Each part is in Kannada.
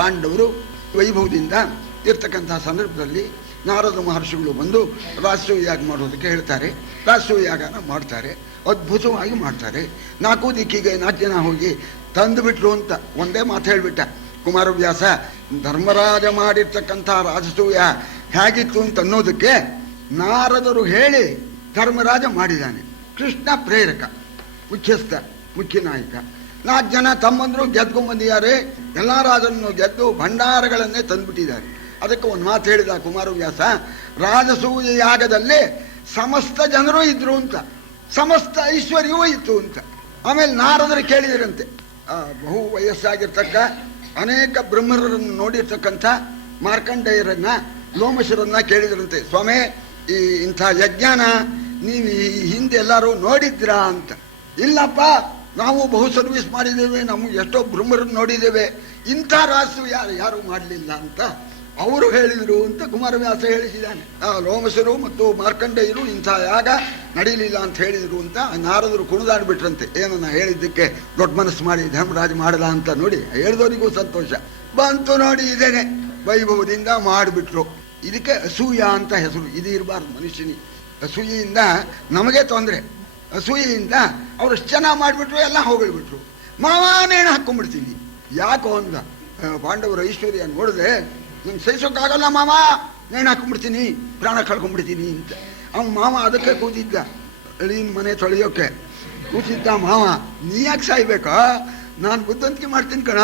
ಪಾಂಡವರು ವೈಭವದಿಂದ ಇರ್ತಕ್ಕಂತಹ ಸಂದರ್ಭದಲ್ಲಿ ನಾರದ ಮಹರ್ಷಿಗಳು ಬಂದು ರಾಜಸೂಯ ಯಾಗ ಮಾಡೋದಕ್ಕೆ ಹೇಳ್ತಾರೆ. ರಾಜಸೂಯ ಯಾಗನ ಮಾಡ್ತಾರೆ, ಅದ್ಭುತವಾಗಿ ಮಾಡ್ತಾರೆ. 4 ದಿಕ್ಕಿಗೆ 4 ಜನ ಹೋಗಿ ತಂದುಬಿಟ್ರು ಅಂತ ಒಂದೇ ಮಾತು ಹೇಳಿಬಿಟ್ಟ ಕುಮಾರವ್ಯಾಸ. ಧರ್ಮರಾಜ ಮಾಡಿರ್ತಕ್ಕಂಥ ರಾಜಸೂಯ ಹೇಗಿತ್ತು ಅಂತ ಅನ್ನೋದಕ್ಕೆ ನಾರದರು ಹೇಳಿ ಧರ್ಮರಾಜ ಮಾಡಿದ್ದಾನೆ. ಕೃಷ್ಣ ಪ್ರೇರಕ, ಮುಖ್ಯಸ್ಥ, ಮುಖ್ಯ ನಾಯಕ. 4 ಜನ ತಮ್ಮಂದರು ಗೆದ್ಕೊಂಡ್ಬಂದಿದ್ದಾರೆ. ಎಲ್ಲ ರಾಜರನ್ನು ಗೆದ್ದು ಭಂಡಾರಗಳನ್ನೇ ತಂದುಬಿಟ್ಟಿದ್ದಾರೆ. ಅದಕ್ಕೆ ಒಂದು ಮಾತು ಹೇಳಿದ ಕುಮಾರವ್ಯಾಸ, ರಾಜಸೂಯ ಯಾಗದಲ್ಲಿ ಸಮಸ್ತ ಜನರು ಇದ್ರು ಅಂತ, ಸಮಸ್ತ ಐಶ್ವರ್ಯವೂ ಇತ್ತು ಅಂತ. ಆಮೇಲೆ ನಾರದರು ಕೇಳಿದರಂತೆ, ಬಹು ವಯಸ್ಸಾಗಿರ್ತಕ್ಕ ಅನೇಕ ಬ್ರಹ್ಮರನ್ನು ನೋಡಿರ್ತಕ್ಕಂಥ ಮಾರ್ಕಂಡೇಯರನ್ನ, ಲೋಮಶರನ್ನ ಕೇಳಿದ್ರಂತೆ, ಸ್ವಾಮಿ ಈ ಇಂಥ ಯಜ್ಞಾನ ನೀವು ಈ ಹಿಂದೆ ಎಲ್ಲರೂ ನೋಡಿದ್ರಾ ಅಂತ. ಇಲ್ಲಪ್ಪ, ನಾವು ಬಹು ಸರ್ವಿಸ್ ಮಾಡಿದ್ದೇವೆ, ನಮಗೆ ಎಷ್ಟೋ ಬ್ರಹ್ಮರನ್ನು ನೋಡಿದ್ದೇವೆ, ಇಂಥ ರಾಸು ಯಾರು ಮಾಡಲಿಲ್ಲ ಅಂತ ಅವರು ಹೇಳಿದರು ಅಂತ ಕುಮಾರವ್ಯಾಸ ಹೇಳಿಸಿದ್ದಾನೆ. ಲೋಮಶರು ಮತ್ತು ಮಾರ್ಕಂಡೇಯರು ಇಂಥ ಯಾಗ ನಡೀಲಿಲ್ಲ ಅಂತ ಹೇಳಿದರು ಅಂತ ನಾರದರು ಕುಣಿದಾಡ್ಬಿಟ್ರಂತೆ. ಏನನ್ನ ಹೇಳಿದ್ದಕ್ಕೆ ದೊಡ್ಡ ಮನಸ್ಸು ಮಾಡಿ ಧರ್ಮರಾಜ ಮಾಡಲ್ಲ ಅಂತ ನೋಡಿ ಹೇಳಿದವರಿಗೂ ಸಂತೋಷ ಬಂತು. ನೋಡಿ ಇದೇನೆ ವೈಭವದಿಂದ ಮಾಡಿಬಿಟ್ರು. ಇದಕ್ಕೆ ಅಸೂಯ ಅಂತ ಹೆಸರು. ಇದು ಇರಬಾರ್ದು ಮನುಷ್ಯನಿಗೆ. ಅಸೂಯೆಯಿಂದ ನಮಗೆ ತೊಂದರೆ. ಅಸೂಯೆಯಿಂದ ಅವ್ರು ಎಷ್ಟು ಚೆನ್ನಾಗಿ ಮಾಡಿಬಿಟ್ರು, ಎಲ್ಲ ಹೋಗಿಬಿಟ್ರು. ಮಾವಾನೇನು ಹಾಕ್ಕೊಂಡ್ಬಿಡ್ತೀನಿ. ಯಾಕೋ ಅಂದ, ಪಾಂಡವರ ಐಶ್ವರ್ಯ ನೋಡಿದ್ರೆ ನಂಗೆ ಸಹಿಸೋಕ್ಕಾಗಲ್ಲ ಮಾವ, ನೇಣು ಹಾಕೊಂಡ್ಬಿಡ್ತೀನಿ, ಪ್ರಾಣ ಕಳ್ಕೊಂಡ್ಬಿಡ್ತೀನಿ ಅಂತ. ಅವ್ನು ಮಾವ ಅದಕ್ಕೆ ಕೂತಿದ್ದ, ಅಳಿನ ಮನೆ ತೊಳೆಯೋಕೆ ಕೂತಿದ್ದ ಮಾವ. ನೀ ಯಾಕೆ ಸಾಯ್ಬೇಕಾ, ನಾನು ಬುದ್ಧಂತಿಕೆ ಮಾಡ್ತೀನಿ ಕಣ,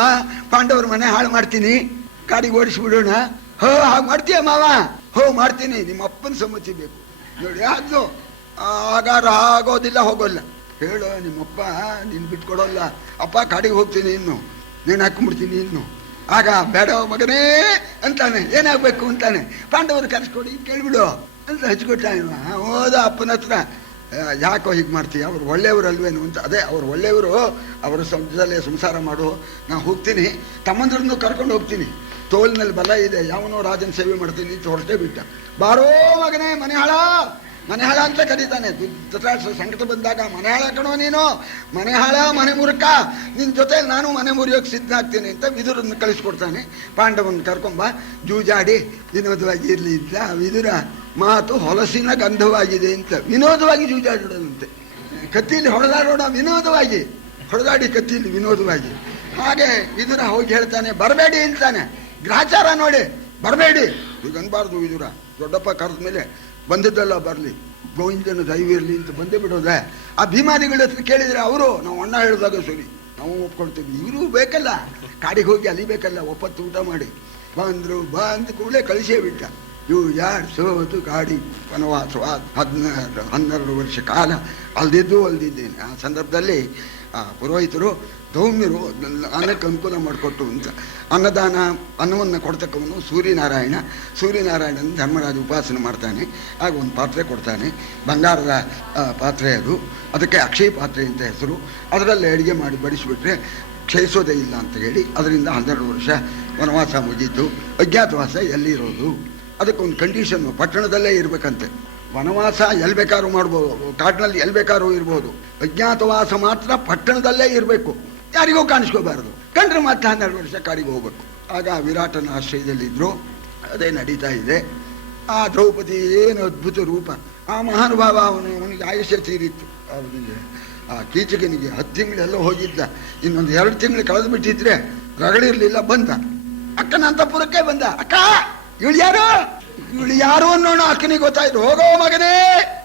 ಪಾಂಡವ್ರ ಮನೆ ಹಾಳು ಮಾಡ್ತೀನಿ, ಗಾಡಿಗೆ ಓಡಿಸ್ಬಿಡೋಣ. ಹಾಗೆ ಮಾಡ್ತೀಯ ಮಾವ? ಮಾಡ್ತೀನಿ, ನಿಮ್ಮ ಅಪ್ಪನ ಸಮ್ಮತಿ ಬೇಕು. ನೋಡಿ ಅದು ಆಗಾರ ಆಗೋದಿಲ್ಲ, ಹೋಗೋಲ್ಲ. ಹೇಳೋ ನಿಮ್ಮಪ್ಪ ನೀನು ಬಿಟ್ಕೊಡೋಲ್ಲ. ಅಪ್ಪ ಕಾಡಿಗೆ ಹೋಗ್ತೀನಿ, ಇನ್ನು ನೇಣು ಹಾಕೊಂಡ್ಬಿಡ್ತೀನಿ ಇನ್ನು. ಆಗ ಬೇಡ ಮಗನೇ ಅಂತಾನೆ, ಏನಾಗಬೇಕು ಅಂತಾನೆ. ಪಾಂಡವರು ಕರೆಸ್ಕೊಡಿ ಕೇಳಿಬಿಡು ಅಂತ ಹಚ್ಕೊಟ್ಟ. ಹೋದ ಅಪ್ಪನ ಹತ್ರ, ಯಾಕೋ ಹೀಗೆ ಮಾಡ್ತೀಯ, ಅವ್ರು ಒಳ್ಳೆಯವರು ಅಲ್ವೇನು ಅಂತ. ಅದೇ ಅವ್ರು ಒಳ್ಳೆಯವರು, ಅವರ ಸಂಸಾರದಲ್ಲೇ ಸಂಸಾರ ಮಾಡು, ನಾನು ಹೋಗ್ತೀನಿ, ತಮ್ಮಂದ್ರನ್ನು ಕರ್ಕೊಂಡು ಹೋಗ್ತೀನಿ, ತೋಲಿನಲ್ಲಿ ಬಲ ಇದೆ, ಯಾವನೋ ರಾಜನ ಸೇವೆ ಮಾಡ್ತೀನಿ ಅಂತ ಹೊರಟೇ ಬಿಟ್ಟ. ಬಾರೋ ಮಗನೇ ಮನೆ ಹಾಳ, ಮನೆ ಹಾಳ ಅಂತ ಕರೀತಾನೆ. ಧೃತರಾಷ್ಟ್ರ ಸಂಕಟ ಬಂದಾಗ ಮನೆ ಹಾಳ ಕಣೋ ನೀನು, ಮನೆ ಹಾಳ, ಮನೆ ಮುರುಕ, ನಿನ್ನ ಜೊತೆ ನಾನು ಮನೆ ಮುರಿಯೋಕೆ ಸಿದ್ಧ ಆಗ್ತೀನಿ ಅಂತ ವಿದುರನ್ನು ಕಳಿಸ್ಕೊಡ್ತಾನೆ. ಪಾಂಡವನ್ನ ಕರ್ಕೊಂಬ, ಜೂಜಾಡಿ ವಿನೋದವಾಗಿ ಇರಲಿ ಅಂತ. ವಿದುರ ಮಾತು ಹೊಲಸಿನ ಗಂಧವಾಗಿದೆ ಅಂತ ವಿನೋದವಾಗಿ ಜೂಜಾಡೋದಂತೆ. ಕತ್ತಿಲಿ ಹೊಡೆದಾಡೋಣ ವಿನೋದವಾಗಿ, ಹೊಡೆದಾಡಿ ಕತ್ತಿಲಿ ವಿನೋದವಾಗಿ. ಹಾಗೆ ವಿದುರ ಹೋಗಿ ಹೇಳ್ತಾನೆ, ಬರಬೇಡಿ ಅಂತಾನೆ. ಗ್ರಾಚಾರ ನೋಡಿ, ಬರಬೇಡಿ ಈಗ ಅನ್ಬಾರ್ದು. ವಿದುರ ದೊಡ್ಡಪ್ಪ ಕರೆದ ಮೇಲೆ ಬಂದಿದ್ದಲ್ಲ ಬರಲಿ, ಗೋವಿಂದನ ದೈವ ಇರಲಿ ಅಂತ ಬಂದೇ ಬಿಡೋದೆ. ಆ ಭೀಮಾದಿಗಳ ಹತ್ರ ಕೇಳಿದರೆ ಅವರು, ನಾವು ಅಣ್ಣ ಹೇಳಿದಾಗ ಸರಿ ನಾವು ಒಪ್ಕೊಳ್ತೀವಿ, ಇವರು ಬೇಕಲ್ಲ, ಕಾಡಿಗೆ ಹೋಗಿ ಅಲಿಬೇಕಲ್ಲ, ಒಪ್ಪತ್ತು ಊಟ ಮಾಡಿ ಬಂದರು. ಬಂದ ಕೂಡಲೇ ಕಳಿಸೇ ಬಿಟ್ಟ. ಇವು ಯಾರು ಸೋತು ಕಾಡಿ ವನವಾಸವಾದ 12 ವರ್ಷ ಕಾಲ ಅಲ್ದಿದ್ದೇನೆ. ಆ ಸಂದರ್ಭದಲ್ಲಿ ಆ ಪುರೋಹಿತರು ದೌಮ್ಯರು ಅನ್ನಕ್ಕೆ ಅನುಕೂಲ ಮಾಡಿಕೊಟ್ಟು ಅಂತ. ಅನ್ನವನ್ನು ಕೊಡ್ತಕ್ಕವನು ಸೂರ್ಯನಾರಾಯಣನ ಧರ್ಮರಾಜ ಉಪಾಸನೆ ಮಾಡ್ತಾನೆ. ಆಗ ಒಂದು ಪಾತ್ರೆ ಕೊಡ್ತಾನೆ, ಬಂಗಾರದ ಪಾತ್ರೆ ಅದು, ಅದಕ್ಕೆ ಅಕ್ಷಯ ಪಾತ್ರೆ ಅಂತ ಹೆಸರು. ಅದರಲ್ಲಿ ಅಡುಗೆ ಮಾಡಿ ಬಡಿಸಿಬಿಟ್ರೆ ಕ್ಷಯಿಸೋದೇ ಇಲ್ಲ ಅಂತ ಹೇಳಿ ಅದರಿಂದ 12 ವರ್ಷ ವನವಾಸ ಮುಗೀತು. ಅಜ್ಞಾತವಾಸ ಎಲ್ಲಿರೋದು, ಅದಕ್ಕೊಂದು ಕಂಡೀಷನ್ನು, ಪಟ್ಟಣದಲ್ಲೇ ಇರಬೇಕಂತೆ. ವನವಾಸ ಎಲ್ಲಿ ಬೇಕಾದ್ರೂ ಮಾಡ್ಬೋದು, ಕಾಡಿನಲ್ಲಿ ಎಲ್ಲಿ ಬೇಕಾದ್ರೂ ಇರ್ಬೋದು. ಅಜ್ಞಾತವಾಸ ಮಾತ್ರ ಪಟ್ಟಣದಲ್ಲೇ ಇರಬೇಕು, ಯಾರಿಗೂ ಕಾಣಿಸ್ಕೋಬಾರ್ದು. ಕಂಡ್ರೆ ಮತ್ತೆ 12 ವರ್ಷ ಕಾಡಿಗೆ ಹೋಗ್ಬೇಕು. ಆಗ ವಿರಾಟನ ಆಶ್ರಯದಲ್ಲಿದ್ದರು, ಅದೇ ನಡೀತಾ ಇದೆ. ಆ ದ್ರೌಪದಿ ಏನು ಅದ್ಭುತ ರೂಪ. ಆ ಮಹಾನುಭಾವ ಅವನಿಗೆ ಆಯುಷ್ಯ ತೀರಿತ್ತು. ಅವನಿಗೆ ಆ ಕೀಚಕನಿಗೆ 10 ತಿಂಗಳೆಲ್ಲೋ ಹೋಗಿದ್ದ, ಇನ್ನೊಂದು 2 ತಿಂಗಳು ಕಳೆದು ಬಿಟ್ಟಿದ್ರೆ ರಗಳಿರ್ಲಿಲ್ಲ. ಬಂದ ಅಕ್ಕನ ಅಂತಪುರಕ್ಕೆ ಬಂದ. ಅಕ್ಕ ಇವಳು ಯಾರು ಅನ್ನೋಣ ಅಕ್ಕನಿಗೆ ಗೊತ್ತಾಯ್ತು. ಹೋಗೋ ಮಗನೇ,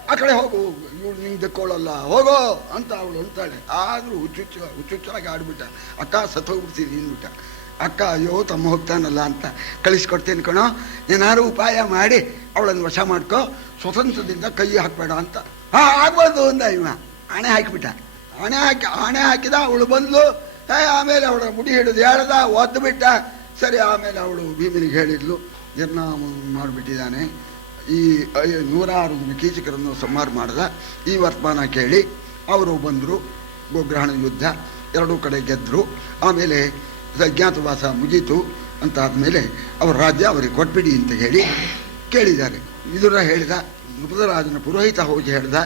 ಆ ಕಡೆ ಹೋಗು, ಇವಳು ನಿಂಗೆ ದಕ್ಕೊಳ್ಳಲ್ಲ, ಹೋಗೋ ಅಂತ ಅವಳು ಅಂತಾಳೆ. ಆದರೂ ಹುಚ್ಚುಚ್ಚಾಗಿ ಆಡ್ಬಿಟ್ಟ. ಅಕ್ಕ ಸತ್ತೋಗ್ಬಿಡ್ತೀನಿ ಅಂದ್ಬಿಟ್ಟ. ಅಕ್ಕ ಅಯ್ಯೋ ತಮ್ಮ ಹೋಗ್ತಾನಲ್ಲ ಅಂತ ಕಳಿಸ್ಕೊಡ್ತೀನಿ ಕಣೋ, ಏನಾದ್ರು ಉಪಾಯ ಮಾಡಿ ಅವಳನ್ನು ವಶ ಮಾಡ್ಕೊ, ಸ್ವತಂತ್ರದಿಂದ ಕೈ ಹಾಕಬೇಡ ಅಂತ. ಆಗ್ಬಾರ್ದು ಅಂದ ಇವ. ಹಣೆ ಹಾಕಿಬಿಟ್ಟ. ಹಣೆ ಹಾಕಿದ. ಅವಳು ಬಂದ್ಲು. ಆಮೇಲೆ ಅವಳ ಮುಡಿ ಹಿಡಿದು ಹೇಳ್ದ, ಒದ್ದು ಬಿಟ್ಟ. ಸರಿ, ಆಮೇಲೆ ಅವಳು ಭೀಮನಿಗೆ ಹೇಳಿದ್ಲು, ಮಾಡಿಬಿಟ್ಟಿದ್ದಾನೆ, ಈ 106 ಕೀಚಕರನ್ನು ಸಂಹಾರ ಮಾಡ್ದ. ಈ ವರ್ತಮಾನ ಕೇಳಿ ಅವರು ಬಂದರು. ಗೋಗ್ರಹಣ ಯುದ್ಧ, 2 ಕಡೆ ಗೆದ್ದರು. ಆಮೇಲೆ ಅಜ್ಞಾತವಾಸ ಮುಗೀತು ಅಂತ ಆದಮೇಲೆ ಅವ್ರ ರಾಜ್ಯ ಅವರಿಗೆ ಕೊಟ್ಬಿಡಿ ಅಂತ ಹೇಳಿ ಕೇಳಿದ್ದಾರೆ. ವಿದುರ ಹೇಳಿದ, ನೃಪದರಾಜನ ಪುರೋಹಿತ ಹೋಗಿ ಹೇಳ್ದ,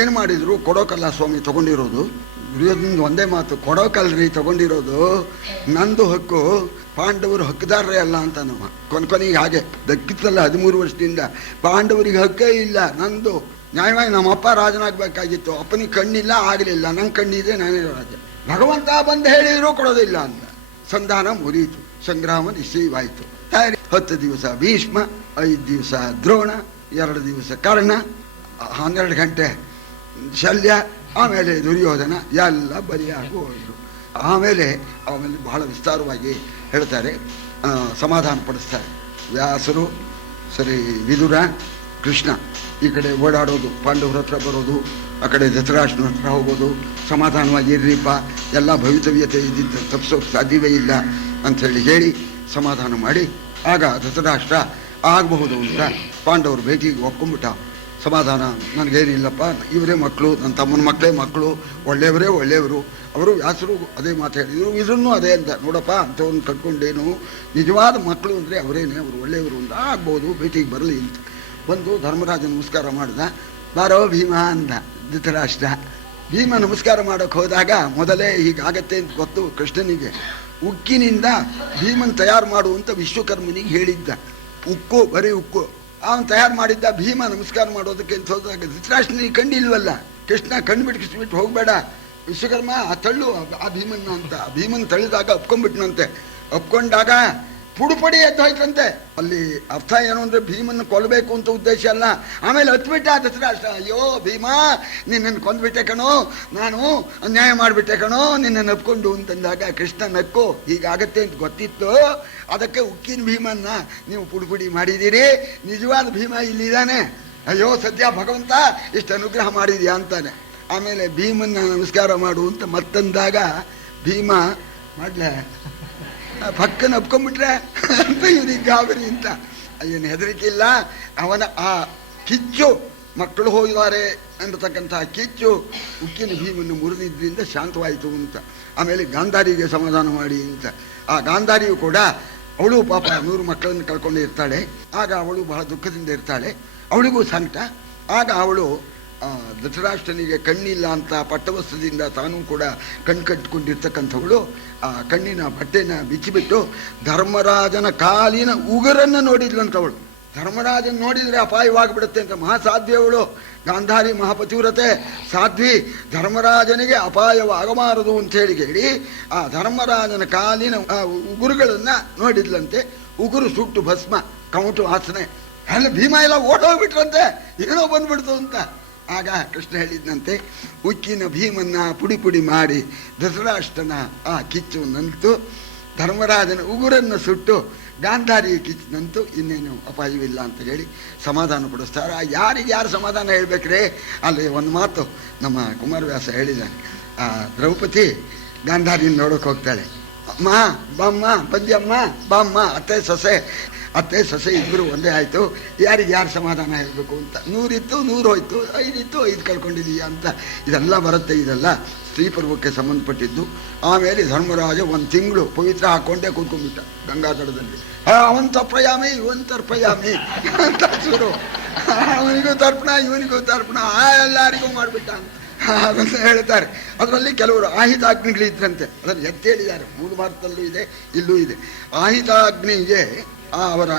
ಏನು ಮಾಡಿದ್ರು, ಕೊಡೋಕಲ್ಲ ಸ್ವಾಮಿ ತಗೊಂಡಿರೋದು, ದುರ್ಯೋಧನ ಒಂದೇ ಮಾತು, ಕೊಡೋಕಲ್ರಿ ತಗೊಂಡಿರೋದು, ನಂದು ಹಕ್ಕು, ಪಾಂಡವರು ಹಕ್ಕುದಾರರೇ ಅಲ್ಲ ಅಂತ ನಮ್ಮ ಕೊನೆಗೆ ಹಾಗೆ ದಕ್ಕಿತ್ತಲ್ಲ 13 ವರ್ಷದಿಂದ. ಪಾಂಡವರಿಗೆ ಹಕ್ಕೇ ಇಲ್ಲ, ನಂದು ನ್ಯಾಯವಾಗಿ ನಮ್ಮಪ್ಪ ರಾಜನಾಗಬೇಕಾಗಿತ್ತು, ಅಪ್ಪನಿಗೆ ಕಣ್ಣಿಲ್ಲ ಆಗಲಿಲ್ಲ, ನಂಗೆ ಕಣ್ಣಿದೆ ನಾನೇ ರಾಜ, ಭಗವಂತ ಬಂದು ಹೇಳಿದ್ರು ಕೊಡೋದಿಲ್ಲ ಅಂತ. ಸಂಧಾನ ಮುರಿಯಿತು, ಸಂಗ್ರಾಮ ನಿಶ್ಚಯವಾಯಿತು. 10 ದಿವಸ ಭೀಷ್ಮ, 5 ದಿವಸ ದ್ರೋಣ, 2 ದಿವಸ ಕರ್ಣ, 12 ಗಂಟೆ ಶಲ್ಯ, ಆಮೇಲೆ ದುರ್ಯೋಧನ ಎಲ್ಲ ಬಲಿಯಾಗಿ ಹೋದರು. ಆಮೇಲೆ ಬಹಳ ವಿಸ್ತಾರವಾಗಿ ಹೇಳ್ತಾರೆ, ಸಮಾಧಾನ ಪಡಿಸ್ತಾರೆ ವ್ಯಾಸರು. ಸರಿ, ವಿದುರ ಕೃಷ್ಣ ಈ ಕಡೆ ಓಡಾಡೋದು, ಪಾಂಡವರ ಹತ್ರ ಬರೋದು, ಆ ಕಡೆ ಧೃತರಾಷ್ಟ್ರನ ಹತ್ರ ಹೋಗೋದು, ಸಮಾಧಾನವಾಗಿ ಇರ್ರಿಪ್ಪ, ಎಲ್ಲ ಭವಿತವ್ಯತೆ ಇದ್ದಿದ್ದು ತಪ್ಪಿಸೋಕೆ ಸಾಧ್ಯವೇ ಇಲ್ಲ ಅಂಥೇಳಿ ಹೇಳಿ ಸಮಾಧಾನ ಮಾಡಿ, ಆಗ ಧೃತರಾಷ್ಟ್ರ ಆಗಬಹುದು ಅಂತ ಪಾಂಡವರು ಭೇಟಿಗೆ ಒಪ್ಕೊಂಡ್ಬಿಟ್ಟ. ಸಮಾಧಾನ, ನನಗೇನಿಲ್ಲಪ್ಪ, ಇವರೇ ಮಕ್ಕಳು, ನನ್ನ ತಮ್ಮನ ಮಕ್ಕಳೇ ಮಕ್ಕಳು, ಒಳ್ಳೆಯವರು. ಅವರು ವ್ಯಾಸರು ಅದೇ ಮಾತು ಹೇಳಿದರು, ಇದನ್ನು ಅದೇ ಅಂತ. ನೋಡಪ್ಪ, ಅಂಥವ್ರನ್ನ ಕಟ್ಕೊಂಡೇನು, ನಿಜವಾದ ಮಕ್ಕಳು ಅಂದರೆ ಅವರೇನೆ, ಅವರು ಒಳ್ಳೆಯವರು ಅಂತ ಆಗ್ಬೋದು, ಭೇಟಿಗೆ ಬರಲಿ ಅಂತ ಬಂದು ಧರ್ಮರಾಜ ನಮಸ್ಕಾರ ಮಾಡಿದ. ಬಾರೋ ಭೀಮ ಅಂದ ಧೃತರಾಷ್ಟ್ರ. ಭೀಮ ನಮಸ್ಕಾರ ಮಾಡೋಕ್ಕೆ ಹೋದಾಗ ಮೊದಲೇ ಹೀಗಾಗತ್ತೆ ಅಂತ ಗೊತ್ತು ಕೃಷ್ಣನಿಗೆ. ಉಕ್ಕಿನಿಂದ ಭೀಮನ್ ತಯಾರು ಮಾಡುವಂಥ ವಿಶ್ವಕರ್ಮನಿಗೆ ಹೇಳಿದ್ದ, ಉಕ್ಕು, ಬರೀ ಉಕ್ಕು ಅವನು ತಯಾರು ಮಾಡಿದ್ದ. ಭೀಮ ನಮಸ್ಕಾರ ಮಾಡೋದಕ್ಕೆ ಅಂತ ಹೋದಾಗ ಧೃತರಾಷ್ಟ್ರನಿಗೆ ಕಂಡಿಲ್ವಲ್ಲ, ಕೃಷ್ಣ ಕಣ್ಣು ಬಿಟ್ಕಿಸ್ಬಿಟ್ಟು ಹೋಗ್ಬೇಡ ವಿಶ್ವಕರ್ಮ ತಳ್ಳು ಆ ಭೀಮನ್ನ ಅಂತ. ಭೀಮನ್ ತಳ್ಳಿದಾಗ ಅಪ್ಕೊಂಡ್ಬಿಟ್ನಂತೆ. ಅಪ್ಕೊಂಡಾಗ ಪುಡುಪಡಿ ಎದ್ದು ಹೋಯ್ತಂತೆ. ಅಲ್ಲಿ ಅರ್ಥ ಏನು ಅಂದರೆ ಭೀಮನ್ನು ಕೊಲ್ಲಬೇಕು ಅಂತ ಉದ್ದೇಶ ಅಲ್ಲ. ಆಮೇಲೆ ಹತ್ಬಿಟ್ಟ ಧೃತರಾಷ್ಟ್ರ, ಅಯ್ಯೋ ಭೀಮ, ನಿನ್ನನ್ನು ಕೊಂದ್ಬಿಟ್ಟೆ ಕಣೋ, ನಾನು ಅನ್ಯಾಯ ಮಾಡಿಬಿಟ್ಟೆ ಕಣೋ, ನಿನ್ನನ್ನು ಅಪ್ಕೊಂಡು ಅಂತಂದಾಗ ಕೃಷ್ಣ ನಕ್ಕು, ಹೀಗಾಗತ್ತೆ ಅಂತ ಗೊತ್ತಿತ್ತು, ಅದಕ್ಕೆ ಉಕ್ಕಿನ ಭೀಮನ್ನ ನೀವು ಪುಡುಪುಡಿ ಮಾಡಿದ್ದೀರಿ, ನಿಜವಾದ ಭೀಮ ಇಲ್ಲಿದ್ದಾನೆ, ಅಯ್ಯೋ ಸದ್ಯ ಭಗವಂತ ಇಷ್ಟು ಅನುಗ್ರಹ ಮಾಡಿದ್ಯಾ ಅಂತಾನೆ. ಆಮೇಲೆ ಭೀಮನ್ನ ನಮಸ್ಕಾರ ಮಾಡು ಅಂತ ಮತ್ತಂದಾಗ ಭೀಮ ಮಾಡ್ಲೆ ಪಕ್ಕನ ಒಪ್ಕೊಂಡ್ಬಿಟ್ರೆ ಅಂತ ಇವನಿಗೆ ಗಾಬರಿ ಅಂತ. ಏನು ಹೆದರಿಕಿಲ್ಲ, ಅವನ ಆ ಕಿಚ್ಚು, ಮಕ್ಕಳು ಹೋಗಿದ್ದಾರೆ ಅನ್ನತಕ್ಕಂಥ ಕಿಚ್ಚು ಉಕ್ಕಿನ ಭೀಮನ್ನು ಮುರಿದಿದ್ದರಿಂದ ಶಾಂತವಾಯಿತು ಅಂತ. ಆಮೇಲೆ ಗಾಂಧಾರಿಗೆ ಸಮಾಧಾನ ಮಾಡಿ ಅಂತ. ಆ ಗಾಂಧಾರಿಯು ಕೂಡ ಅವಳು ಪಾಪ 100 ಮಕ್ಕಳನ್ನು ಕಳ್ಕೊಂಡು ಇರ್ತಾಳೆ. ಆಗ ಅವಳು ಬಹಳ ದುಃಖದಿಂದ ಇರ್ತಾಳೆ, ಅವಳಿಗೂ ಸಂಕಟ. ಆಗ ಅವಳು ಧೃತರಾಷ್ಟ್ರನಿಗೆ ಕಣ್ಣಿಲ್ಲ ಅಂತ ಪಟ್ಟವಸ್ತ್ರದಿಂದ ತಾನೂ ಕೂಡ ಕಣ್ಣು ಕಟ್ಟಿಕೊಂಡಿರ್ತಕ್ಕಂಥವಳು ಆ ಕಣ್ಣಿನ ಬಟ್ಟೆನ ಬಿಚ್ಚಿಬಿಟ್ಟು ಧರ್ಮರಾಜನ ಕಾಲಿನ ಉಗುರನ್ನು ನೋಡಿದ್ಲಂತವಳು. ಧರ್ಮರಾಜನ್ ನೋಡಿದರೆ ಅಪಾಯವಾಗಿಬಿಡುತ್ತೆ ಅಂತ ಮಹಾಸಾಧ್ವಿಯವಳು, ಗಾಂಧಾರಿ ಮಹಾಪತಿವ್ರತೆ ಸಾಧ್ವಿ, ಧರ್ಮರಾಜನಿಗೆ ಅಪಾಯವಾಗಬಾರದು ಅಂಥೇಳಿ ಹೇಳಿ ಆ ಧರ್ಮರಾಜನ ಕಾಲಿನ ಉಗುರುಗಳನ್ನು ನೋಡಿದ್ಲಂತೆ. ಉಗುರು ಸುಟ್ಟು ಭಸ್ಮ, ಕಮಟು ವಾಸನೆ, ಎಲ್ಲ ಭೀಮ ಎಲ್ಲ ಓಡೋಗ್ಬಿಟ್ರಂತೆ, ಏನೋ ಬಂದ್ಬಿಡ್ತು ಅಂತ. ಆಗ ಕೃಷ್ಣ ಹೇಳಿದ್ನಂತೆ, ಉಕ್ಕಿನ ಭೀಮನ್ನ ಪುಡಿ ಪುಡಿ ಮಾಡಿ ಧೃತರಾಷ್ಟ್ರನ ಆ ಕಿಚ್ಚು ನಂತು, ಧರ್ಮರಾಜನ ಉಗುರನ್ನು ಸುಟ್ಟು ಗಾಂಧಾರಿ ಕಿಚ್ಚಿನಂತೂ ಇನ್ನೇನು ಅಪಾಯವಿಲ್ಲ ಅಂತ ಹೇಳಿ ಸಮಾಧಾನ ಪಡಿಸ್ತಾರೆ. ಯಾರು ಸಮಾಧಾನ ಹೇಳ್ಬೇಕ್ರೆ, ಅಲ್ಲಿ ಒಂದು ಮಾತು ನಮ್ಮ ಕುಮಾರವ್ಯಾಸ ಹೇಳಿದ್ದಾನೆ. ಆ ದ್ರೌಪದಿ ಗಾಂಧಾರಿನ ನೋಡೋಕೆ ಹೋಗ್ತಾಳೆ. ಅಮ್ಮ ಬಾಮ್ಮ, ಬಂದ್ಯಮ್ಮ ಬಾಮ್ಮ, ಅತ್ತೆ ಸೊಸೆ ಇಬ್ಬರು ಒಂದೇ ಆಯಿತು, ಯಾರು ಸಮಾಧಾನ ಹೇಳಬೇಕು ಅಂತ. 100 ಇತ್ತು 100 ಹೋಯ್ತು, 5 ಇತ್ತು 5 ಕಳ್ಕೊಂಡಿದೀಯ ಅಂತ. ಇದೆಲ್ಲ ಬರುತ್ತೆ, ಇದೆಲ್ಲ ಸ್ತ್ರೀ ಪರ್ವಕ್ಕೆ ಸಂಬಂಧಪಟ್ಟಿದ್ದು. ಆಮೇಲೆ ಧರ್ಮರಾಜ 1 ತಿಂಗಳು ಪವಿತ್ರ ಹಾಕ್ಕೊಂಡೇ ಕೂತ್ಕೊಂಡ್ಬಿಟ್ಟ ಗಂಗಾಧರದಲ್ಲಿ. ಅವನ್ ತರ್ಪಯಾಮಿ ಇವನ್ ತರ್ಪಯಾಮಿ ಅಂತ ಶುರು, ಅವನಿಗೂ ತರ್ಪಣ ಇವನಿಗೂ ತರ್ಪಣ, ಎಲ್ಲರಿಗೂ ಮಾಡಿಬಿಟ್ಟ ಅಂತ ಅದನ್ನು ಹೇಳ್ತಾರೆ. ಅದರಲ್ಲಿ ಕೆಲವರು ಆಹಿತಾಗ್ನಿಗಳಿದ್ರಂತೆ, ಅದನ್ನು ಎತ್ತಿ ಹೇಳಿದ್ದಾರೆ. ಮೂಲ ಭಾರತದಲ್ಲೂ ಇದೆ, ಇಲ್ಲೂ ಇದೆ. ಆಹಿತಾಗ್ನಿಗೆ ಅವರ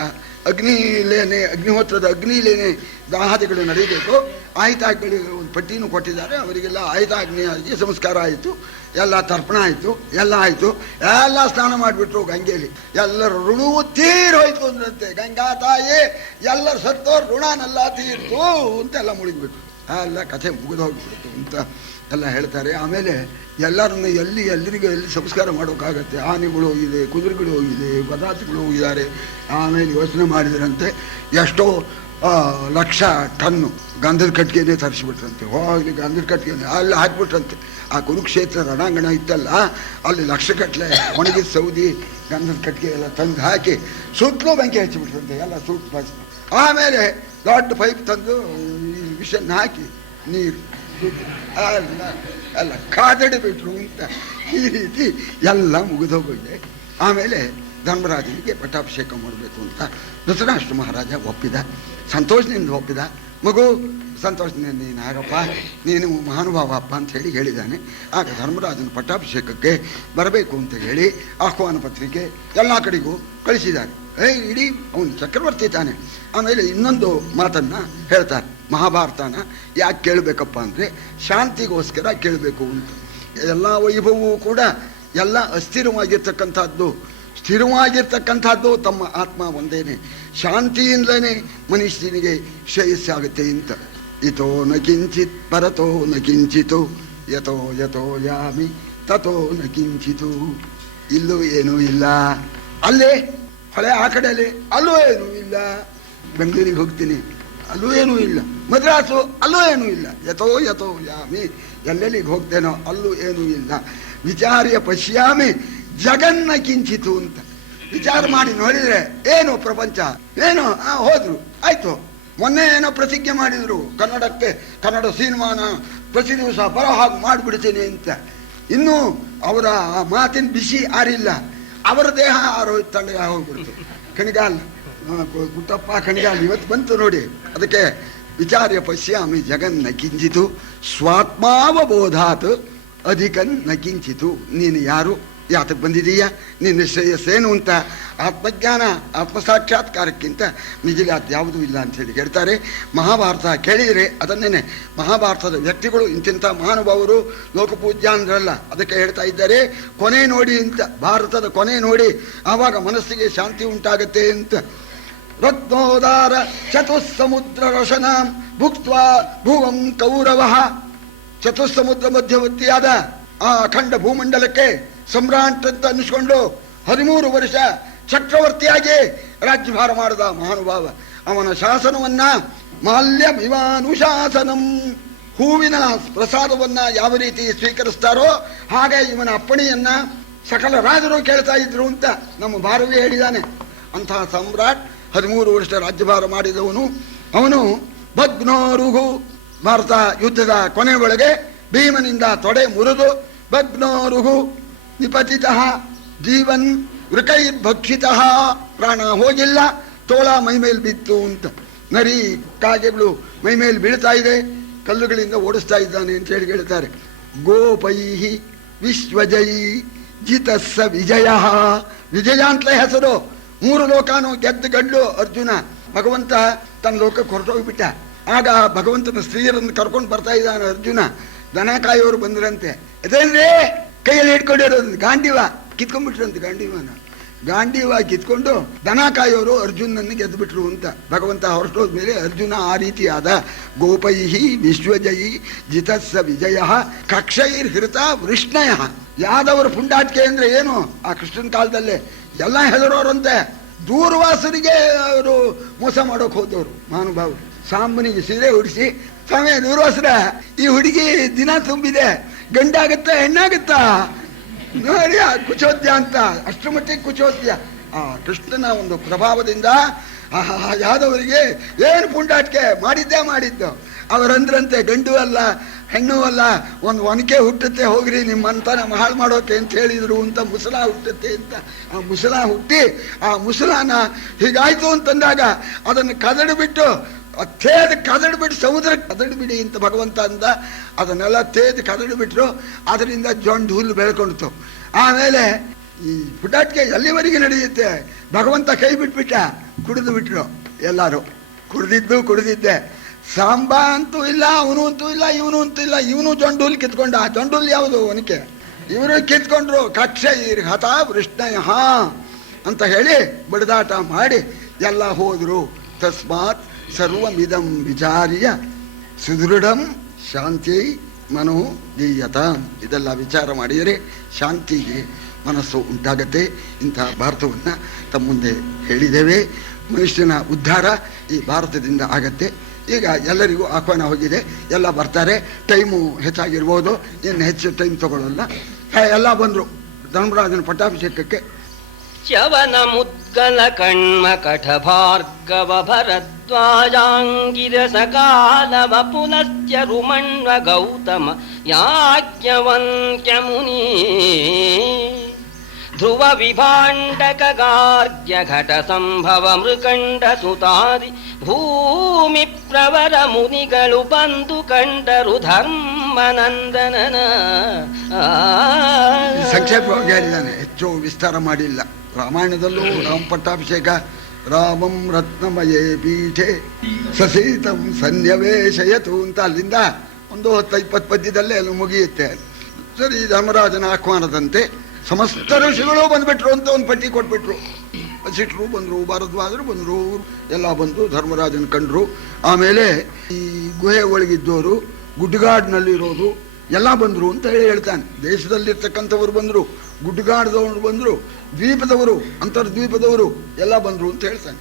ಅಗ್ನಿಲೇನೆ, ಅಗ್ನಿಹೋತ್ರದ ಅಗ್ನಿಲೇನೆ ದಾಹಾದಿಗಳು ನಡೀಬೇಕು. ಆಹಿತಾಗ್ನಿಗಳಿಗೆ ಒಂದು ಪಟ್ಟಿನೂ ಕೊಟ್ಟಿದ್ದಾರೆ. ಅವರಿಗೆಲ್ಲ ಆಹಿತಾಗ್ನಿಯಾಗಿ ಸಂಸ್ಕಾರ ಆಯಿತು, ಎಲ್ಲ ತರ್ಪಣ ಆಯಿತು, ಎಲ್ಲ ಆಯಿತು. ಎಲ್ಲ ಸ್ನಾನ ಮಾಡಿಬಿಟ್ರು ಗಂಗೆಯಲ್ಲಿ. ಎಲ್ಲರ ಋಣವೂ ತೀರೋಯ್ತು ಅಂದ್ರಂತೆ. ಗಂಗಾ ತಾಯಿ ಎಲ್ಲರ ಸತ್ತೋರು ಋಣನೆಲ್ಲ ತೀರ್ತು ಅಂತೆಲ್ಲ ಮುಳುಗಿಬಿಟ್ರು. ಎಲ್ಲ ಕಥೆ ಮುಗಿದೋಗ್ಬಿಡ್ತು ಅಂತ ಎಲ್ಲ ಹೇಳ್ತಾರೆ. ಆಮೇಲೆ ಎಲ್ಲರನ್ನು ಎಲ್ಲರಿಗೂ ಸಂಸ್ಕಾರ ಮಾಡೋಕ್ಕಾಗತ್ತೆ. ಆನೆಗಳು ಹೋಗಿದೆ, ಕುದುರೆಗಳು ಹೋಗಿದೆ, ಪದಾರ್ಥಗಳು ಹೋಗಿದ್ದಾರೆ. ಆಮೇಲೆ ಯೋಚನೆ ಮಾಡಿದ್ರಂತೆ, ಎಷ್ಟೋ ಲಕ್ಷ ಟನ್ನು ಗಂಧದ ಕಟ್ಟಿಗೆನೇ ತರಿಸ್ಬಿಟ್ರಂತೆ. ಹೋಗಲಿ ಗಂಧದ ಕಟ್ಟಿಗೆನೇ ಅಲ್ಲಿ ಹಾಕ್ಬಿಟ್ರಂತೆ. ಆ ಕುರುಕ್ಷೇತ್ರ ರಣಾಂಗಣ ಇತ್ತಲ್ಲ, ಅಲ್ಲಿ ಲಕ್ಷಗಟ್ಟಲೆ ಒಣಗಿದ ಸೌದಿ ಗಂಧದ ಕಟ್ಟಿಗೆ ಎಲ್ಲ ತಂದು ಹಾಕಿ ಸುತ್ತಲೂ ಬೆಂಕಿ ಹಚ್ಚಿಬಿಟ್ರಂತೆ, ಎಲ್ಲ ಸುಟ್ಟು ಬಸ್ತು. ಆಮೇಲೆ ದೊಡ್ಡ ಪೈಪ್ ತಂದು ವಿಷನ್ ಹಾಕಿ ನೀರು ಎಲ್ಲ ಕಾದಡಿ ಬಿಟ್ರು ಅಂತ ಈ ರೀತಿ ಎಲ್ಲ ಮುಗಿದೋಗಿದೆ. ಆಮೇಲೆ ಧರ್ಮರಾಜನಿಗೆ ಪಟ್ಟಾಭಿಷೇಕ ಮಾಡಬೇಕು ಅಂತ ಧೃತರಾಷ್ಟ್ರ ಮಹಾರಾಜ ಒಪ್ಪಿದ, ಸಂತೋಷದಿಂದ ಒಪ್ಪಿದ. ಮಗು ಸಂತೋಷದಿಂದ ನೀನು ಆಗಪ್ಪ, ನೀನು ಮಹಾನುಭಾವ ಅಪ್ಪ ಅಂತ ಹೇಳಿದ್ದಾನೆ. ಆಗ ಧರ್ಮರಾಜನ ಪಟ್ಟಾಭಿಷೇಕಕ್ಕೆ ಬರಬೇಕು ಅಂತ ಹೇಳಿ ಆಹ್ವಾನ ಪತ್ರಿಕೆ ಎಲ್ಲ ಕಡೆಗೂ ಕಳಿಸಿದ್ದಾರೆ. ಇಡೀ ಅವನು ಚಕ್ರವರ್ತಿ ತಾನೆ. ಆಮೇಲೆ ಇನ್ನೊಂದು ಮಾತನ್ನು ಹೇಳ್ತಾರೆ, ಮಹಾಭಾರತನ ಯಾಕೆ ಕೇಳಬೇಕಪ್ಪ ಅಂದರೆ ಶಾಂತಿಗೋಸ್ಕರ ಕೇಳಬೇಕು ಅಂತ. ಎಲ್ಲ ವೈಭವವೂ ಕೂಡ ಎಲ್ಲ ಅಸ್ಥಿರವಾಗಿರ್ತಕ್ಕಂಥದ್ದು, ಸ್ಥಿರವಾಗಿರ್ತಕ್ಕಂಥದ್ದು ತಮ್ಮ ಆತ್ಮ ಒಂದೇನೆ. ಶಾಂತಿಯಿಂದಲೇ ಮನುಷ್ಯನಿಗೆ ಶ್ರೇಯಸ್ಸಾಗುತ್ತೆ ಅಂತ. ಇತೋ ನ ಕಿಂಚಿತ್ ಪರತೋ ನ ಕಿಂಚಿತು ಯಥೋ ಯಥೋ ಯಾಮಿ ತಥೋ ನ ಕಿಂಚಿತು. ಇಲ್ಲೂ ಏನೂ ಇಲ್ಲ, ಅಲ್ಲೇ ಹೊಳೆ ಆ ಕಡೆಯಲ್ಲಿ ಅಲ್ಲೂ ಏನೂ ಇಲ್ಲ. ಬೆಂಗಳೂರಿಗೆ ಹೋಗ್ತೀನಿ, ಅಲ್ಲೂ ಏನೂ ಇಲ್ಲ. ಮದ್ರಾಸು, ಅಲ್ಲೂ ಏನೂ ಇಲ್ಲ. ಯಥೋ ಯಥೋ ಯಾಮಿ, ಎಲ್ಲೆಲ್ಲಿಗೆ ಹೋಗ್ತೇನೋ ಅಲ್ಲೂ ಏನೂ ಇಲ್ಲ. ವಿಚಾರ್ಯ ಪಶ್ಯಾಮಿ ಜಗನ್ನ ಕಿಂಚಿತು ಅಂತ ವಿಚಾರ ಮಾಡಿ ನೋಡಿದ್ರೆ ಏನು ಪ್ರಪಂಚ ಏನು. ಹೋದ್ರು ಆಯ್ತು. ಮೊನ್ನೆ ಏನೋ ಪ್ರತಿಜ್ಞೆ ಮಾಡಿದ್ರು, ಕನ್ನಡಕ್ಕೆ ಕನ್ನಡ ಸಿನಿಮಾನ ಪ್ರತಿ ದಿವಸ ಬರೋ ಹಾಗೆ ಮಾಡಿಬಿಡ್ತೀನಿ ಅಂತ. ಇನ್ನೂ ಅವರ ಮಾತಿನ ಬಿಸಿ ಆರಿಲ್ಲ, ಅವರ ದೇಹ ತಣ್ಣಗೆ ಹೋಗ್ಬಿಡ್ತು. ಕಣಿಗಾಲ್ ಗುಟ್ಟಪ್ಪ ಕಣಿಗಾಲ್ ಇವತ್ತು ಬಂತು ನೋಡಿ. ಅದಕ್ಕೆ ವಿಚಾರ್ಯ ಪಶ್ಯಾಮಿ ಜಗನ್ನ ಕಿಂಚಿತು ಸ್ವಾತ್ಮಾವಬೋಧಾತ್ ಅಧಿಕನ್ ನ ಕಿಂಚಿತು. ನೀನು ಯಾರು, ಯಾತಕ್ಕೆ ಬಂದಿದೀಯ, ನಿನ್ನ ಶ್ರೇಯಸ್ಸೇನು ಅಂತ ಆತ್ಮಜ್ಞಾನ ಆತ್ಮಸಾಕ್ಷಾತ್ಕಾರಕ್ಕಿಂತ ನಿಜವಾದ ಯಾವುದೂ ಇಲ್ಲ ಅಂಥೇಳಿ ಹೇಳ್ತಾರೆ. ಮಹಾಭಾರತ ಕೇಳಿದರೆ ಅದನ್ನೇ, ಮಹಾಭಾರತದ ವ್ಯಕ್ತಿಗಳು ಇಂತಿಂಥ ಮಹಾನುಭಾವರು ಲೋಕಪೂಜ್ಯ ಅಂದ್ರಲ್ಲ. ಅದಕ್ಕೆ ಹೇಳ್ತಾ ಇದ್ದಾರೆ ಕೊನೆ ನೋಡಿ ಅಂತ, ಭಾರತದ ಕೊನೆ ನೋಡಿ ಆವಾಗ ಮನಸ್ಸಿಗೆ ಶಾಂತಿ ಉಂಟಾಗತ್ತೆ ಅಂತ. ರತ್ನೋದಾರ ಚತುಸ್ಸಮುದ್ರ ರಶನಾಂ ಭುಕ್ತ್ವಾ ಭುವಂ ಕೌರವ. ಚತುಸ್ಸಮುದ್ರ ಮಧ್ಯವರ್ತಿಯಾದ ಆ ಅಖಂಡ ಭೂಮಂಡಲಕ್ಕೆ ಸಮ್ರಾಟ್ ಅಂತ ಅನ್ನಿಸ್ಕೊಂಡು 13 ವರ್ಷ ಚಕ್ರವರ್ತಿಯಾಗಿ ರಾಜ್ಯಭಾರ ಮಾಡಿದ ಮಹಾನುಭಾವ. ಅವನ ಶಾಸನವನ್ನ ಮಾಲ್ಯಮಿವಾನುಶಾಸನಂ, ಹೂವಿನ ಪ್ರಸಾದವನ್ನ ಯಾವ ರೀತಿ ಸ್ವೀಕರಿಸ್ತಾರೋ ಹಾಗೆ ಇವನ ಅಪ್ಪಣೆಯನ್ನ ಸಕಲ ರಾಜರು ಕೇಳ್ತಾ ಇದ್ರು ಅಂತ ನಮ್ಮ ಭಾರವಿ ಹೇಳಿದ್ದಾನೆ. ಅಂತಹ ಸಮ್ರಾಟ್ 13 ವರ್ಷ ರಾಜ್ಯಭಾರ ಮಾಡಿದವನು. ಅವನು ಭಗ್ನೋರುಹು, ಭಾರತ ಯುದ್ಧದ ಕೊನೆ ಒಳಗೆ ಭೀಮನಿಂದ ತೊಡೆ ಮುರಿದು ಭಗ್ನೋರುಹು ನಿಪತಿತಃ ಜೀವನ್ ವೃಕೈರ್ಭಕ್ಷಿತಃ, ಪ್ರಾಣ ಹೋಗಿಲ್ಲ, ತೋಳ ಮೈಮೇಲೆ ಬಿತ್ತು ಅಂತ. ನರಿ ಕಾಗೆಗಳು ಮೈಮೇಲೆ ಬೀಳ್ತಾ ಇದೆ, ಕಲ್ಲುಗಳಿಂದ ಓಡಿಸ್ತಾ ಇದ್ದಾನೆ ಅಂತ ಹೇಳಿ ಹೇಳ್ತಾರೆ. ಗೋಪೈಹಿ ವಿಶ್ವಜಯಿ ಜಿತಸ್ಸ ವಿಜಯ. ವಿಜಯ ಅಂತಲೇ ಹೆಸರು. 3 ಲೋಕಾನು ಗೆದ್ದ ಗಂಡು ಅರ್ಜುನ. ಭಗವಂತ ತನ್ನ ಲೋಕಕ್ಕೆ ಹೊರಟೋಗ್ಬಿಟ್ಟ. ಆಗ ಭಗವಂತನ ಸ್ತ್ರೀಯರನ್ನು ಕರ್ಕೊಂಡು ಬರ್ತಾ ಇದ್ದಾನೆ ಅರ್ಜುನ. ದನ ಕಾಯೋರು ಬಂದ್ರಂತೆ. ಅದೇನ್ರಿ ಕೈಯಲ್ಲಿ ಹಿಡ್ಕೊಂಡಿರೋದು ಗಾಂಡೀವ ಕಿತ್ಕೊಂಡ್ಬಿಟ್ರಂತೆ. ಗಾಂಡೀವ ಕಿತ್ಕೊಂಡು ದನ ಕಾಯೋರು ಅರ್ಜುನನ್ನು ಗೆದ್ದು ಬಿಟ್ರು ಅಂತ. ಭಗವಂತ ಹೊರಟೋದ್ಮೇಲೆ ಅರ್ಜುನ ಆ ರೀತಿಯಾದ ಗೋಪೈಹಿ ವಿಶ್ವಜಯಿ ಜಿತಸ್ಸ ವಿಜಯ ಕಕ್ಷೈರ್ ಹೃತ ವೃಷ್ಣಯ. ಯಾದವರ ಪುಂಡಾಟಿಕೆ ಅಂದ್ರೆ ಏನು, ಆ ಕೃಷ್ಣನ ಕಾಲದಲ್ಲೇ ಎಲ್ಲ ಹೆದರೋರಂತೆ. ದೂರ್ವಾಸರಿಗೆ ಅವರು ಮೋಸ ಮಾಡೋಕೆ ಹೋದವರು ಮಹಾನುಭಾವರು. ಸಾಂಬನಿಗೆ ಸೀರೆ ಉಡಿಸಿ, ಸ್ವಾಮಿ ದೂರ್ವಾಸರ ಈ ಹುಡುಗಿ ದಿನ ತುಂಬಿದೆ, ಗಂಡಾಗತ್ತಾ ಹೆಣ್ಣಾಗತ್ತಾ ನೋಡಿ ಕುಚೋದ್ಯ ಅಂತ. ಅಷ್ಟರ ಮಟ್ಟಿಗೆ ಕುಚೋದ್ಯ. ಆ ಕೃಷ್ಣನ ಒಂದು ಪ್ರಭಾವದಿಂದ ಯಾದವರಿಗೆ ಏನು ಪುಂಡಾಟಿಕೆ ಮಾಡಿದ್ದು. ಅವರಂದ್ರಂತೆ ಗಂಡು ಅಲ್ಲ ಹೆಣ್ಣು ಅಲ್ಲ, ಒಂದು ಒನಕೆ ಹುಟ್ಟುತ್ತೆ, ಹೋಗ್ರಿ ನಿಮ್ಮಂತನ ಹಾಳು ಮಾಡೋಕೆ ಅಂತ ಹೇಳಿದ್ರು ಅಂತ. ಮುಸಲ ಹುಟ್ಟುತ್ತೆ ಅಂತ. ಆ ಮುಸಲ ಹುಟ್ಟಿ ಆ ಮುಸಲಾನ ಹೀಗಾಯ್ತು ಅಂತಂದಾಗ ಅದನ್ನು ಕದಡಿಬಿಟ್ಟು ಕದಡಿಬಿಟ್ಟು ಸಮುದ್ರಕ್ಕೆ ಕದಡಿಬಿಡಿ ಅಂತ ಭಗವಂತ ಅಂದ. ಅದನ್ನೆಲ್ಲ ಕದಡಿಬಿಟ್ರು. ಅದರಿಂದ ಜೊಂಡು ಹುಲ್ಲು ಬೆಳ್ಕೊಂಡಿತು. ಆಮೇಲೆ ಈ ಪುಟಾಟಿಕೆ ಎಲ್ಲಿವರೆಗೆ ನಡೆಯುತ್ತೆ, ಭಗವಂತ ಕೈ ಬಿಟ್ಬಿಟ್ಟ, ಕುಡಿದು ಬಿಟ್ರು ಎಲ್ಲರೂ. ಕುಡಿದಿದ್ದೆ. ಸಾಂಬ ಅಂತೂ ಇಲ್ಲ, ಅವನು ಅಂತೂ ಇಲ್ಲ, ಇವನು ಅಂತೂ ಇಲ್ಲ. ಇವನು ಜೊಂಡು ಹುಲ್ಲು ಕಿತ್ಕೊಂಡ. ಆ ಜೊಂಡು ಹುಲ್ಲು ಯಾವುದು ಒನಕೆ, ಇವರು ಕಿತ್ಕೊಂಡ್ರು. ಕಕ್ಷೈರ್ ಹತ ವೃಷ್ಣಯ ಅಂತ ಹೇಳಿ ಬಡಿದಾಟ ಮಾಡಿ ಎಲ್ಲ ಹೋದ್ರು. ತಸ್ಮಾತ್ ಸರ್ವಮಿದಂ ವಿಚಾರ್ಯ ಸುದೃಢಂ ಶಾಂತಿ ಮನೋ ದೀಯತ. ಇದೆಲ್ಲ ವಿಚಾರ ಮಾಡಿದರೆ ಶಾಂತಿಗೆ ಮನಸ್ಸು ಉಂಟಾಗತ್ತೆ. ಇಂತಹ ಭಾರತವನ್ನು ತಮ್ಮ ಮುಂದೆ ಹೇಳಿದ್ದೇವೆ. ಮನುಷ್ಯನ ಉದ್ಧಾರ ಈ ಭಾರತದಿಂದ ಆಗತ್ತೆ. ಈಗ ಎಲ್ಲರಿಗೂ ಆಹ್ವಾನ ಹೋಗಿದೆ, ಎಲ್ಲ ಬರ್ತಾರೆ. ಟೈಮು ಹೆಚ್ಚಾಗಿರ್ಬೋದು, ಇನ್ನು ಹೆಚ್ಚು ಟೈಮ್ ತಗೊಳ್ಳಲ್ಲ. ಎಲ್ಲ ಬಂದರು ಧರ್ಮರಾಜನ ಪಟ್ಟಾಭಿಷೇಕಕ್ಕೆ. ಚ್ಯವನ ಮುದ್ಗಲ ಕಣ್ಮ ಕಠ ಭಾರ್ಗವ ಭರದ್ವಾಜಾಂಗಿರ ಸಕಾಲವ ಪುಲಸ್ತ್ಯ ರುಮಣ್ವ ಗೌತಮ ಯಾಜ್ಞವಲ್ಕ್ಯ ಮುನಿ ಧ್ರುವ ವಿಭಾಂಡಕ ಗಾರ್ಗ್ಯ ಘಟ ಸಂಭವ ಮೃಕಂಡ ಸುತಾದಿ ಭೂಮಿ ಪ್ರವರ ಮುನಿಗಳು ಬಂದು ಕಂಡರು ಧರ್ಮನಂದನನ. ಸಂಕ್ಷೇಪವಾಗಿ ಹೇಳಿದ್ದಾನೆ, ಹೆಚ್ಚು ವಿಸ್ತಾರ ಮಾಡಿಲ್ಲ. ರಾಮಾಯಣದಲ್ಲೂ ರಾಮ ಪಟ್ಟಾಭಿಷೇಕ ರಾಮಂ ರತ್ನಮಯೇ ಪೀಠೆ ಸಸೀತಂ ಸನ್ಯವೇಶಯತು ಅಂತ ಅಲ್ಲಿಂದ ಒಂದು 10-20 ಪದ್ಯದಲ್ಲೇ ಅಲ್ಲಿ ಮುಗಿಯುತ್ತೆ. ಸರಿ, ಧರ್ಮರಾಜನ ಆಹ್ವಾನದಂತೆ ಸಮಸ್ತ ಋಷಿಗಳು ಬಂದ್ಬಿಟ್ರು ಅಂತ ಒಂದು ಪಟ್ಟಿ ಕೊಟ್ಬಿಟ್ರು. ವಸಿಷ್ಠರು ಬಂದರು, ಭಾರದ್ವಾಜರು ಬಂದರು, ಎಲ್ಲ ಬಂದು ಧರ್ಮರಾಜನ ಕಂಡ್ರು. ಆಮೇಲೆ ಈ ಗುಹೆ ಒಳಗಿದ್ದವರು, ಗುಡ್ಡಗಾಡಿನಲ್ಲಿರೋದು ಎಲ್ಲ ಬಂದರು ಅಂತ ಹೇಳ್ತಾನೆ. ದೇಶದಲ್ಲಿರ್ತಕ್ಕಂಥವ್ರು ಬಂದರು, ಗುಡ್ಡಗಾಡದವರು ಬಂದರು, ದ್ವೀಪದವರು, ಅಂತರ್ದ್ವೀಪದವರು ಎಲ್ಲ ಬಂದರು ಅಂತ ಹೇಳ್ತಾನೆ.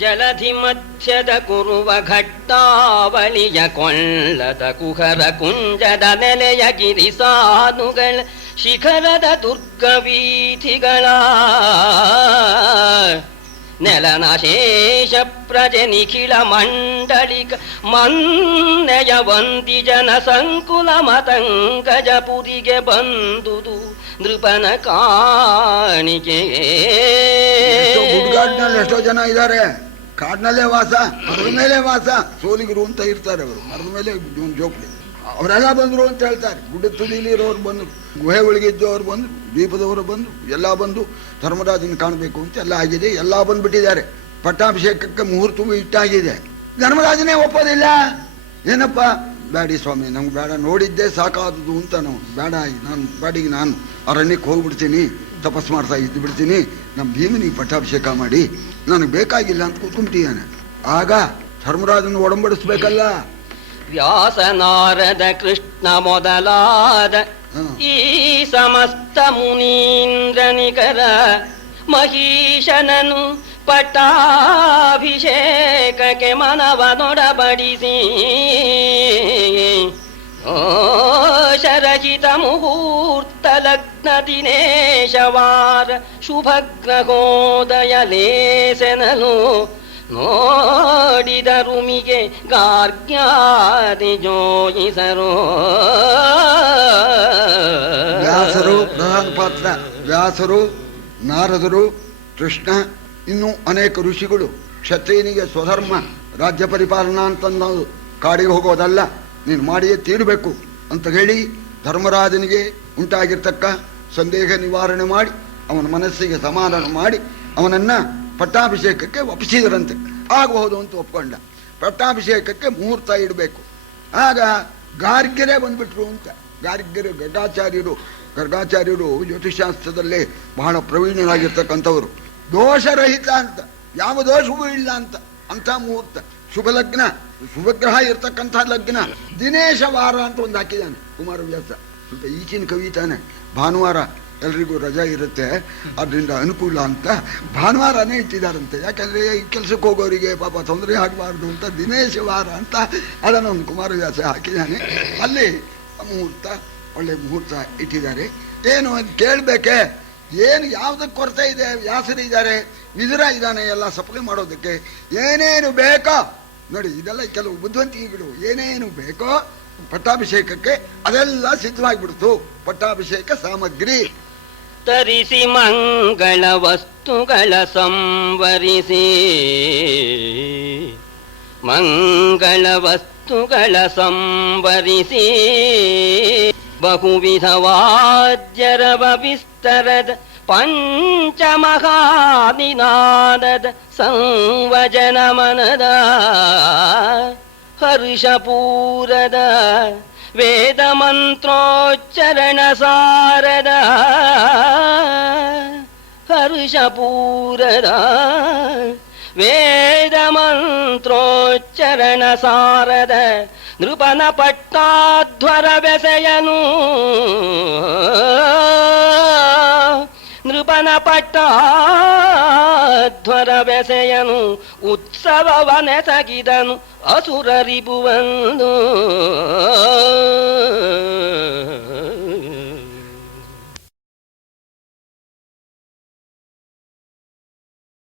ಜಲಧಿ ಮಧ್ಯದ ಕುರುವ ಘಟ್ಟಾವಳಿಯ ಕೊಳ್ಳದ ಕುಹರ ಕುಂಜದ ನೆಲೆಯ ಗಿರಿಸಾನುಗಳ ಶಿಖರದ ದುರ್ಗ ವೀಥಿಗಳ ನೆಲನಶೇಷ ಪ್ರಜೆ ನಿಖಿಳ ಮಂಡಳಿಕ ಮನ್ನೆಯ ವಂದಿ ಜನ ಸಂಕುಲ ಮತಂಗಜಪುರಿಗೆ ಬಂದುದು ನೃಪನ ಕಾಣಿಕೆ. ಗುಡ್ಗಾಡ್ನಲ್ಲಿ ಎಷ್ಟೋ ಜನ ಇದ್ದಾರೆ, ಕಾಡಿನಲ್ಲೇ ವಾಸ, ಮರದ ಮೇಲೆ ವಾಸ, ಸೋಲಿಗರು ಅಂತ ಇರ್ತಾರೆ ಅವರು, ಮರದ ಮೇಲೆ ಒಂದು ಜೋಪಡಿ, ಅವರೆಲ್ಲ ಬಂದರು ಅಂತ ಹೇಳ್ತಾರೆ. ಗುಡ್ಡ ತುದಿಲಿ ಇರೋರು ಬಂದರು, ಗುಹೆ ಒಳಗಿದ್ದವರು ಬಂದರು, ದ್ವೀಪದವರು ಬಂದರು, ಎಲ್ಲ ಬಂದು ಧರ್ಮರಾಜನ ಕಾಣಬೇಕು ಅಂತ ಎಲ್ಲ ಆಗಿದೆ. ಎಲ್ಲ ಬಂದ್ಬಿಟ್ಟಿದ್ದಾರೆ. ಪಟ್ಟಾಭಿಷೇಕಕ್ಕೆ ಮುಹೂರ್ತವೂ ಇಟ್ಟಾಗಿದೆ. ಧರ್ಮರಾಜನೇ ಒಪ್ಪೋದಿಲ್ಲ. ಏನಪ್ಪ, ಬ್ಯಾಡಿ ಸ್ವಾಮಿ, ನಮ್ಗೆ ಬೇಡ, ನೋಡಿದ್ದೆ ಸಾಕಾದದು ಅಂತ ನಾವು ಬೇಡ, ನಾನು ಬಾಡಿಗೆ ನಾನು ಅರಣ್ಯಕ್ಕೆ ಹೋಗ್ಬಿಡ್ತೀನಿ, ತಪಸ್ ಮಾಡ್ತಾ ಇದ್ದು ಬಿಡ್ತೀನಿ, ನಮ್ಮ ಭೀಮನಿಗೆ ಪಟ್ಟಾಭಿಷೇಕ ಮಾಡಿ, ನನಗೆ ಬೇಕಾಗಿಲ್ಲ ಅಂತ ಕೂತ್ಕೊಂಡ್ಬಿಟ್ಟಿದ್ದಾನೆ. ಆಗ ಧರ್ಮರಾಜನ ಒಡಂಬಡಿಸ್ಬೇಕಲ್ಲ. ವ್ಯಾಸ ನಾರದ ಕೃಷ್ಣ ಮೊದಲಾದ ಈ ಸಮಸ್ತ ಮುನೀಂದ್ರನಿಕರ ಮಹೀಶನನು ಪಟ್ಟಾಭಿಷೇಕಕ್ಕೆ ಮನವನೊಡಬಡಿಸಿ ಶರಚಿತ ಮುಹೂರ್ತ ಲಗ್ನ ದಿನೇಶವಾರ ಶುಭಗ್ರಹೋದಯ ಲೇಸನನು ನೋಡಿದರುಮಿಗೆ ಗಾರ್ಗ್ಯಾದಿ ಜೋಯಿಸರು. ವ್ಯಾಸರು ಪ್ರಧಾನ ಪಾತ್ರ. ವ್ಯಾಸರು, ನಾರದರು, ಕೃಷ್ಣ, ಇನ್ನೂ ಅನೇಕ ಋಷಿಗಳು ಕ್ಷತ್ರಿಯನಿಗೆ ಸ್ವಧರ್ಮ ರಾಜ್ಯ ಪರಿಪಾಲನಾ ಅಂತಂದು ಕಾಡಿಗೆ ಹೋಗೋದಲ್ಲ, ನೀನು ಮಾಡಿಯೇ ತೀರಬೇಕು ಅಂತ ಹೇಳಿ ಧರ್ಮರಾಜನಿಗೆ ಉಂಟಾಗಿರ್ತಕ್ಕ ಸಂದೇಹ ನಿವಾರಣೆ ಮಾಡಿ ಅವನ ಮನಸ್ಸಿಗೆ ಸಮಾಧಾನ ಮಾಡಿ ಅವನನ್ನು ಪಟ್ಟಾಭಿಷೇಕಕ್ಕೆ ಒಪ್ಪಿಸಿದರಂತೆ. ಆಗಬಹುದು ಅಂತ ಒಪ್ಕೊಂಡ. ಪಟ್ಟಾಭಿಷೇಕಕ್ಕೆ ಮುಹೂರ್ತ ಇಡಬೇಕು. ಆಗ ಗಾರ್ಗ್ಯರೇ ಬಂದ್ಬಿಟ್ರು ಅಂತ. ಗಾರ್ಗ್ಯರು ಗರ್ಗಾಚಾರ್ಯರು ಜ್ಯೋತಿಷಾಸ್ತ್ರದಲ್ಲೇ ಬಹಳ ಪ್ರವೀಣರಾಗಿರ್ತಕ್ಕಂಥವ್ರು. ದೋಷರಹಿತ ಅಂತ, ಯಾವ ದೋಷವೂ ಇಲ್ಲ ಅಂತ ಅಂಥ ಮುಹೂರ್ತ, ಶುಭ ಲಗ್ನ, ಶುಭಗ್ರಹ ಇರ್ತಕ್ಕಂಥ ಲಗ್ನ. ದಿನೇಶ ವಾರ ಅಂತ ಒಂದು ಹಾಕಿದ್ದಾನೆ ಕುಮಾರವ್ಯಾಸ. ಸ್ವಲ್ಪ ಈಚಿನ ಕವಿತಾನೆ. ಭಾನುವಾರ ಎಲ್ರಿಗೂ ರಜಾ ಇರುತ್ತೆ, ಅದರಿಂದ ಅನುಕೂಲ ಅಂತ ಭಾನುವಾರನೇ ಇಟ್ಟಿದ್ದಾರಂತೆ. ಯಾಕಂದರೆ ಈ ಕೆಲಸಕ್ಕೆ ಹೋಗೋರಿಗೆ ಪಾಪ ತೊಂದರೆ ಆಗಬಾರ್ದು ಅಂತ ದಿನೇಶ ವಾರ ಅಂತ ಅದನ್ನು ಒಂದು ಕುಮಾರವ್ಯಾಸ ಹಾಕಿದ್ದಾನೆ. ಅಲ್ಲಿ ಮುಹೂರ್ತ, ಒಳ್ಳೆ ಮುಹೂರ್ತ ಇಟ್ಟಿದ್ದಾರೆ. ಏನು ಅದು ಕೇಳಬೇಕೆ, ಏನು ಯಾವುದಕ್ಕೆ ಕೊರತೆ ಇದೆ? ವ್ಯಾಸರಿದ್ದಾರೆ, ವಿದುರ ಇದ್ದಾನೆ, ಎಲ್ಲ ಸಪ್ಲೈ ಮಾಡೋದಕ್ಕೆ ಏನೇನು ಬೇಕೋ ನೋಡಿ. ಇದೆಲ್ಲ ಕೆಲವು ಬುದ್ಧಿವಂತಿಕೆಗಳು. ಏನೇನು ಬೇಕೋ ಪಟ್ಟಾಭಿಷೇಕಕ್ಕೆ ಅದೆಲ್ಲ ಸಿದ್ಧವಾಗಿಬಿಡ್ತು. ಪಟ್ಟಾಭಿಷೇಕ ಸಾಮಗ್ರಿ ತರಿಸಿ ಮಂಗಳ ವಸ್ತುಗಳ ಸಂವರಿಸಿ, ಮಂಗಳ ವಸ್ತುಗಳ ಸಂವರಿಸಿ, ಬಹುವಿಧ ವಾದ್ಯರವ ವಿಸ್ತರದ ಪಂಚಮಹಾನಿನಾದದ ಸಂವಜನ ಮನದ ಹರ್ಷಪೂರದ ವೇದ ಮಂತ್ರೋಚ್ಚರಣ ಸಾರದ ಹರ್ಷಪೂರದ ವೇದ ಮಂತ್ರೋಚ್ಚರಣ ಸಾರದ ನೃಪನ ಪಟ್ಟಾಧ್ವರ ಬೆಸೆಯನು, ನೃಪನ ಪಟ್ಟಾಧ್ವರ ಬೆಸೆಯನು ಉತ್ಸವವನೆಸಗಿದನು ಅಸುರರಿಬುವಂದು.